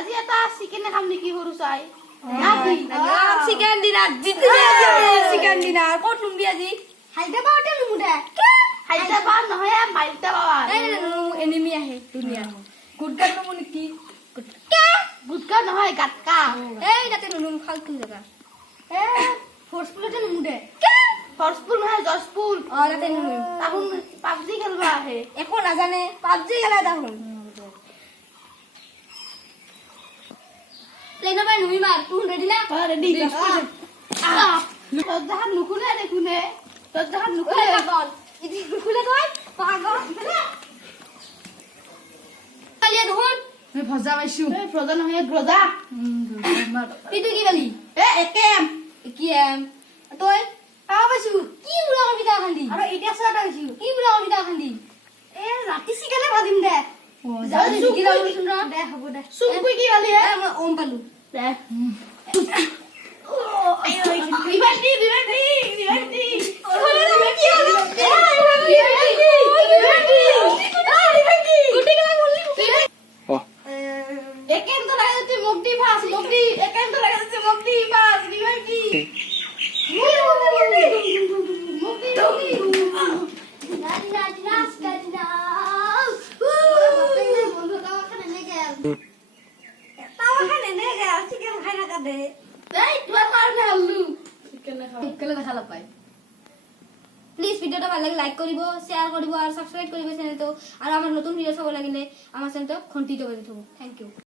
আজি এটা চিকেন খাম নেকি সৰু চাই চিকেন ডিনার জিতে চিকেন ডিনার কত নুমবি আজি হায়দ্রাবাদে লুমুদে হায়দ্রাবাদ নহয় মাইলটা বাবা এনিমি আহে দুনিয়া গুটকা নুমু নেকি গুটকা নহয় গাটকা এই তাতে নুম ফালতু জায়গা এ ফোর্সফুলতে লুমুদে ফোর্সফুল নহয় জসফুল তাতে নুম তাহুন পাবজি খেলবা আহে এখন নাজানে পাবজি খেলা তাহুন প্লেনৰ পৰা নুমি মাৰ তুই ৰেডি না রেডি তোর জাহান নুকুনে দেখুনে তোর জাহান নুকুনে পাগল ইদি খুলে কই পাগল কালিয়া ধুন মই ভজা পাইছো এ ফ্রোজেন নহয় গ্রোজা তুই কি বলি এ একেম কি তই পাও পাইছো কি উলা কবিতা খান্দি আৰু এতিয়া ছটা হৈছি কি উলা কবিতা খান্দি এ ৰাতি চিকেনে ভাজিম দে যাও কি লাগ শুন ৰ দে হ'ব দে চুপ কই কি গালি হে মই ওম পালো দে দিবান্তি গুটি গলা বললি একেম তো লাগাতে মুক্তি ফাস মুক্তি একেম তো লাগাতে মুক্তি ফাস দিবান্তি প্লিজ ভিডিওটা ভাল লাগে লাইক কৰিব শেয়াৰ কৰিব আৰু সাবস্ক্ৰাইব কৰিব চেনেলটো আৰু আমাৰ নতুন ভিডিও চাব লাগিলে আমাৰ চেনেলটো ঘন্টিটো বাজি থব থ্যাংক ইউ